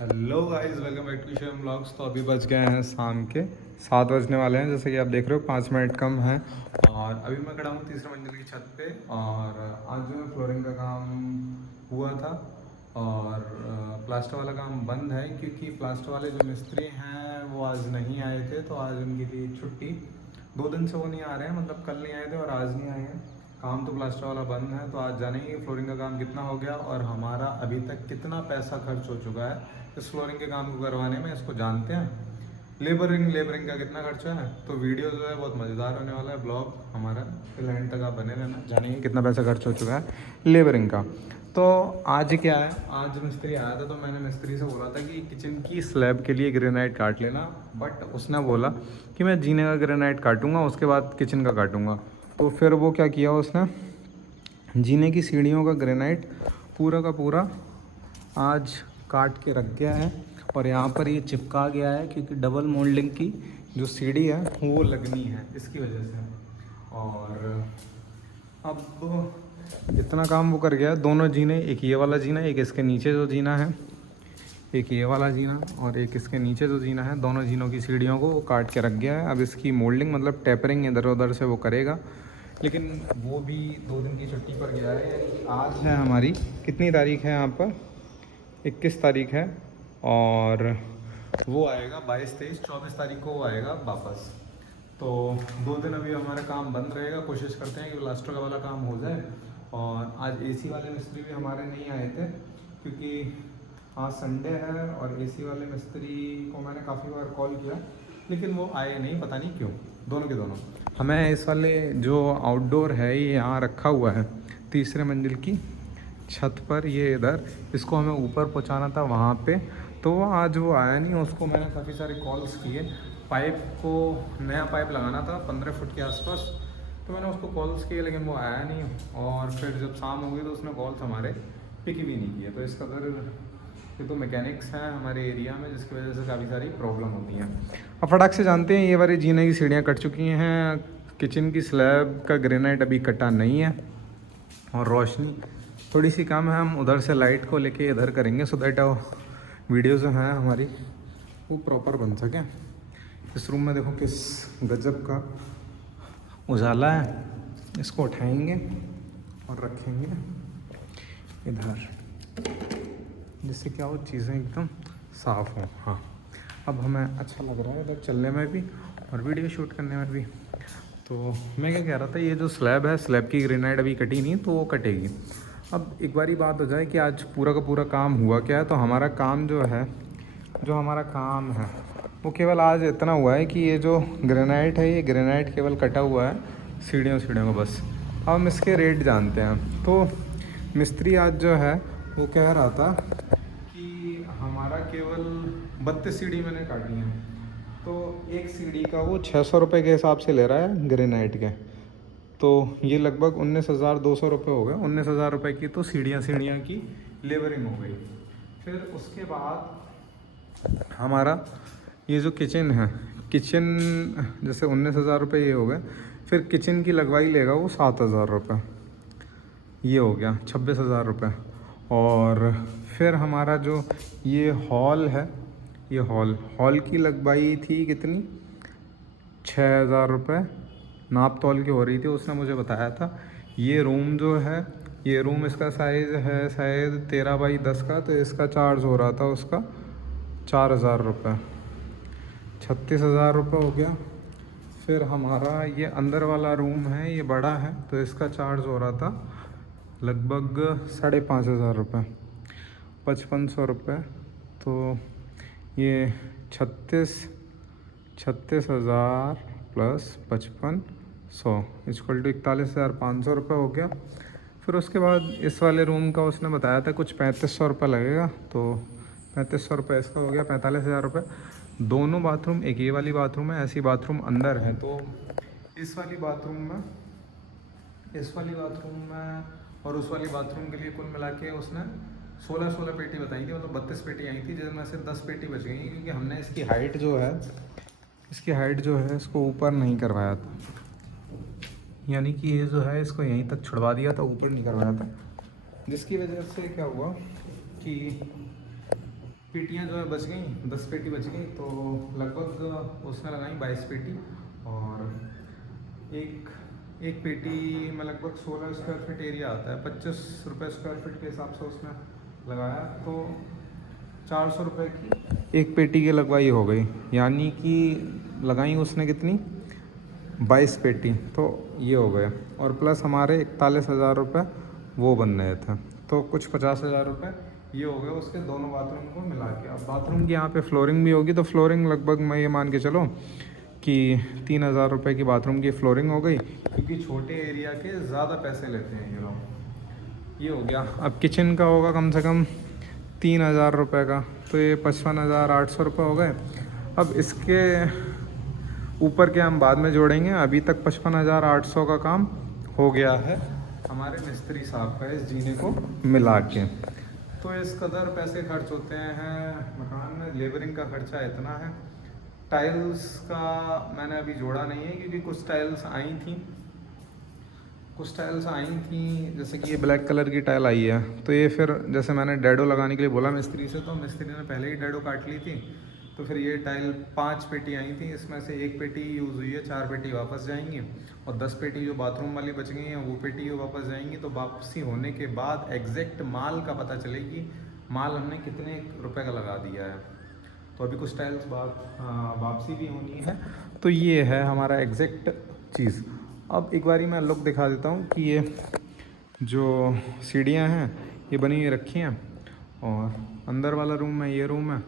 Hello guys, welcome back to शेम blogs. तो अभी बज गए हैं शाम के 7 बजने वाले हैं। जैसे कि आप देख रहे हो 5 मिनट कम है और अभी मैं खड़ा हूँ तीसरे मंजिल की छत पे। और आज जो है फ्लोरिंग का काम हुआ था और प्लास्टर वाला काम बंद है क्योंकि प्लास्टर वाले जो मिस्त्री हैं वो आज नहीं आए थे। तो आज उनकी थी छुट्टी। 2 दिन से वो नहीं आ रहे हैं, मतलब कल नहीं आए थे और आज नहीं आए हैं। काम तो प्लास्टर वाला बंद है। तो आज जानेंगे फ्लोरिंग का काम कितना हो गया और हमारा अभी तक कितना पैसा खर्च हो चुका है इस फ्लोरिंग के काम को करवाने में। इसको जानते हैं। लेबरिंग का कितना खर्चा है। तो वीडियो जो है बहुत मज़ेदार होने वाला है। ब्लॉग हमारा फिर एंड तक आप बने रहना, जानेंगे कितना पैसा खर्च हो चुका है लेबरिंग का। तो आज क्या है, आज मिस्त्री आया था तो मैंने मिस्त्री से बोला था कि किचन की स्लैब के लिए ग्रेनाइट काट लेना। बट उसने बोला कि मैं जीने का ग्रेनाइट काटूंगा, उसके बाद किचन का काटूंगा। तो फिर वो क्या किया उसने, जीने की सीढ़ियों का ग्रेनाइट पूरा का पूरा आज काट के रख गया है और यहाँ पर ये चिपका गया है क्योंकि डबल मोल्डिंग की जो सीढ़ी है वो लगनी है इसकी वजह से। और अब इतना काम वो कर गया है। दोनों जीने, एक ये वाला जीना, एक इसके नीचे जो जीना है, एक ये वाला जीना और एक इसके नीचे जो जीना है, दोनों जीनों की सीढ़ियों को वो काट के रख गया है। अब इसकी मोल्डिंग मतलब टेपरिंग इधर उधर से वो करेगा। लेकिन वो भी 2 दिन की छुट्टी पर गया है। यानी कि आज है हमारी कितनी तारीख है यहाँ पर, 21 तारीख है। और वो आएगा 22, 23, 24 तारीख को वो आएगा वापस। तो 2 दिन अभी हमारा काम बंद रहेगा। कोशिश करते हैं कि प्लास्टर का वाला काम हो जाए। और आज एसी वाले मिस्त्री भी हमारे नहीं आए थे क्योंकि आज संडे है और एसी वाले मिस्त्री को मैंने काफ़ी बार कॉल किया लेकिन वो आए नहीं, पता नहीं क्यों। दोनों के दोनों हमें इस वाले जो आउटडोर है ये यहाँ रखा हुआ है तीसरे मंजिल की छत पर, ये इधर इसको हमें ऊपर पहुँचाना था वहाँ पे। तो वो आज वो आया नहीं। उसको मैंने काफ़ी सारे कॉल्स किए। पाइप को नया पाइप लगाना था 15 फुट के आसपास। तो मैंने उसको कॉल्स किए लेकिन वो आया नहीं। और फिर जब शाम हो गई तो उसने कॉल्स हमारे पिक भी नहीं किए। तो इसका ये तो मैकेनिक्स हैं हमारे एरिया में जिसकी वजह से काफ़ी सारी प्रॉब्लम होती हैं। अब फटाक से जानते हैं, ये वाली जीने की सीढ़ियाँ कट चुकी हैं। किचन की स्लैब का ग्रेनाइट अभी कटा नहीं है और रोशनी थोड़ी सी कम है। हम उधर से लाइट को लेके इधर करेंगे सो दैट वीडियो जो है हमारी वो प्रॉपर बन सके। इस रूम में देखो किस गजब का उजाला है। इसको उठाएंगे और रखेंगे इधर जिससे क्या हो, चीज़ें एकदम साफ़ हों। हाँ, अब हमें अच्छा लग रहा है इधर चलने में भी और वीडियो शूट करने में भी। तो मैं क्या कह रहा था, ये जो स्लैब है, स्लैब की ग्रेनाइट अभी कटी नहीं तो वो कटेगी। अब एक बारी बात हो जाए कि आज पूरा का पूरा काम हुआ क्या है। तो हमारा काम जो है, जो हमारा काम है वो केवल आज इतना हुआ है कि ये जो ग्रेनाइट है, ये ग्रेनाइट केवल कटा हुआ है सीढ़ियों को बस। अब हम इसके रेट जानते हैं। तो मिस्त्री आज जो है वो कह रहा था कि हमारा केवल 32 सीढ़ी मैंने काटी है। तो एक सीढ़ी का वो 600 रुपये के हिसाब से ले रहा है ग्रेनाइट के। तो ये लगभग 19,200 रुपये हो गए। 19,000 रुपये की तो सीढ़ियाँ की लेबरिंग हो गई। फिर उसके बाद हमारा ये जो किचन है, किचन जैसे 19,000 रुपये ये हो गए। फिर किचन की लगवाई लेगा वो 7,000 रुपये, ये हो गया 26,000 रुपये। और फिर हमारा जो ये हॉल है, ये हॉल की लगवाई थी कितनी, 6,000 रुपये नाप तोल की हो रही थी, उसने मुझे बताया था। ये रूम जो है, ये रूम इसका साइज़ है शायद 13 बाई 10 का। तो इसका चार्ज हो रहा था उसका 4,000 रुपये, 36,000 रुपये हो गया। फिर हमारा ये अंदर वाला रूम है, ये बड़ा है, तो इसका चार्ज हो रहा था लगभग 5,500 रुपये, 5,500 रुपये। तो ये 36,000 प्लस 5,500 इक्वल टू 41,500 रुपये हो गया। फिर उसके बाद इस वाले रूम का उसने बताया था कुछ 3,500 रुपये लगेगा। तो 3,500 रुपये इसका हो गया 45,000 रुपये। दोनों बाथरूम, एक ये वाली बाथरूम है, ऐसी बाथरूम अंदर है। तो इस वाली बाथरूम में और उस वाली बाथरूम के लिए कुल मिला के उसने 16 पेटी बताई थी। मतलब 32 पेटी आई थी जिसमें से 10 पेटी बच गई क्योंकि हमने इसकी हाइट जो है, इसको ऊपर नहीं करवाया था। यानी कि ये जो है इसको यहीं तक छुड़वा दिया था, ऊपर नहीं करवाया था। जिसकी वजह से क्या हुआ कि पेटियाँ जो है बच गई, 10 पेटी बच गई, तो लगभग उसने लगाई 22 पेटी। और एक एक पेटी में लगभग 16 स्क्वायर फीट एरिया आता है, 25 रुपये स्क्वायर फीट के हिसाब से उसने लगाया, तो 400 रुपये की एक पेटी की लगवाई हो गई। यानी कि लगाई उसने कितनी, 22 पेटी, तो ये हो गए। और प्लस हमारे 41,000 रुपये वो बन रहे थे, तो कुछ 50,000 रुपये ये हो गए उसके दोनों बाथरूम को मिला के। अब बाथरूम की यहाँ पे फ्लोरिंग भी होगी, तो फ्लोरिंग लगभग मैं ये मान के चलो कि 3,000 रुपये की बाथरूम की फ्लोरिंग हो गई, क्योंकि छोटे एरिया के ज़्यादा पैसे लेते हैं ये लोग। ये हो गया। अब किचन का होगा कम से कम 3,000 रुपये का, तो ये 55,800 रुपये हो गए। अब इसके ऊपर के हम बाद में जोड़ेंगे, अभी तक 55,800 का काम हो गया है हमारे मिस्त्री साहब का इस जीने को मिला के। तो इस कदर पैसे खर्च होते हैं मकान में, लेबरिंग का खर्चा इतना है। टाइल्स का मैंने अभी जोड़ा नहीं है, क्योंकि कुछ टाइल्स आई थी, जैसे कि ये ब्लैक कलर की टाइल आई है, तो ये फिर जैसे मैंने डैडो लगाने के लिए बोला मिस्त्री से, तो मिस्त्री ने पहले ही डैडो काट ली थी। तो फिर ये टाइल 5 पेटी आई थी, इसमें से 1 पेटी यूज़ हुई है, 4 पेटी वापस जाएंगी, और 10 पेटी जो बाथरूम वाली बच गई हैं वो पेटी वापस जाएंगी। तो वापसी होने के बाद एग्जैक्ट माल का पता चलेगी, माल हमने कितने रुपए का लगा दिया है। तो अभी कुछ टाइल्स वापसी भी होनी है, तो ये है हमारा एग्जैक्ट चीज़। अब एक बारी मैं लुक दिखा देता हूँ कि ये जो सीढ़ियाँ हैं ये बनी हुई रखी हैं, और अंदर वाला रूम है, ये रूम है,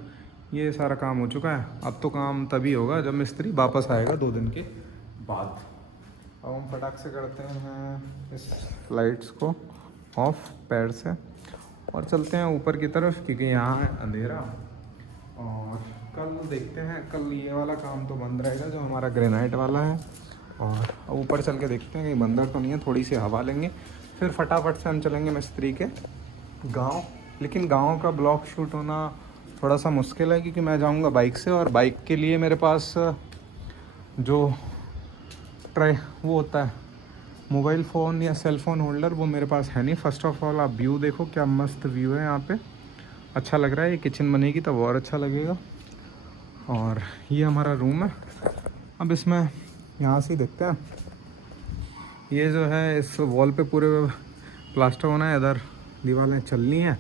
ये सारा काम हो चुका है। अब तो काम तभी होगा जब मिस्त्री वापस आएगा 2 दिन के बाद। अब हम फटाक से करते हैं इस लाइट्स को ऑफ पैर से और चलते हैं ऊपर की तरफ, क्योंकि यहाँ है अंधेरा। और कल देखते हैं, कल ये वाला काम तो बंद रहेगा जो हमारा ग्रेनाइट वाला है, और ऊपर चल के देखते हैं कहीं बंदर तो नहीं है, थोड़ी सी हवा लेंगे, फिर फटाफट से हम चलेंगे मिस्त्री के गांव। लेकिन गांव का ब्लॉग शूट होना थोड़ा सा मुश्किल है, क्योंकि मैं जाऊंगा बाइक से, और बाइक के लिए मेरे पास जो वो होता है मोबाइल फ़ोन या सेल फ़ोन होल्डर, वो मेरे पास है नहीं। फर्स्ट ऑफ ऑल आप व्यू देखो, क्या मस्त व्यू है यहाँ पे, अच्छा लग रहा है। ये किचन बनेगी तब और अच्छा लगेगा। और ये हमारा रूम है। अब इसमें यहाँ से ही देखते हैं, ये जो है इस वॉल पे पूरे प्लास्टर होना है, इधर दीवारें चलनी है,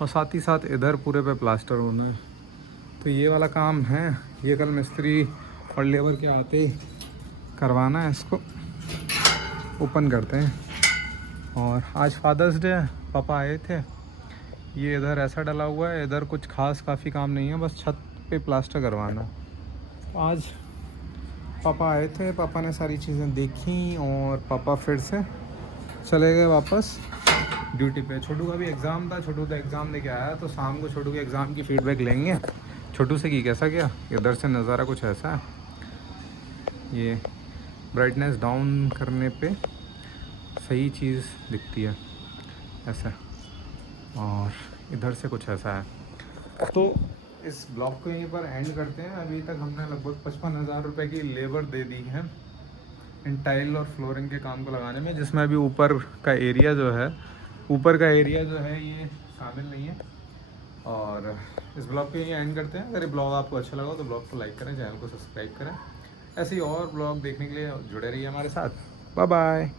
और साथ ही साथ इधर पूरे पे प्लास्टर होना है। तो ये वाला काम है, ये कल मिस्त्री और लेबर के आते ही करवाना है, इसको ओपन करते हैं। और आज फादर्स डे है, पापा आए थे। ये इधर ऐसा डला हुआ है, इधर कुछ खास काफ़ी काम नहीं है, बस छत पे प्लास्टर करवाना। आज पापा आए थे, पापा ने सारी चीज़ें देखी, और पापा फिर से चले गए वापस ड्यूटी पे। छोटू का भी एग्ज़ाम था, छोटू तो एग्ज़ाम देके आया, तो शाम को छोटू के एग्ज़ाम की फ़ीडबैक लेंगे छोटू से कि कैसा गया। इधर से नज़ारा कुछ ऐसा है, ये ब्राइटनेस डाउन करने पे सही चीज़ दिखती है ऐसा, और इधर से कुछ ऐसा है। तो इस ब्लॉग को यहीं पर एंड करते हैं। अभी तक हमने लगभग 55,000 रुपये की लेबर दे दी है इन टाइल और फ्लोरिंग के काम को लगाने में, जिसमें अभी ऊपर का एरिया जो है ये शामिल नहीं है। और इस ब्लॉग को यहीं एंड करते हैं। अगर ये ब्लॉग आपको अच्छा लगा तो ब्लॉग को लाइक करें, चैनल को सब्सक्राइब करें। ऐसे ही और ब्लॉग देखने के लिए जुड़े रहिए हमारे साथ। Bye bye.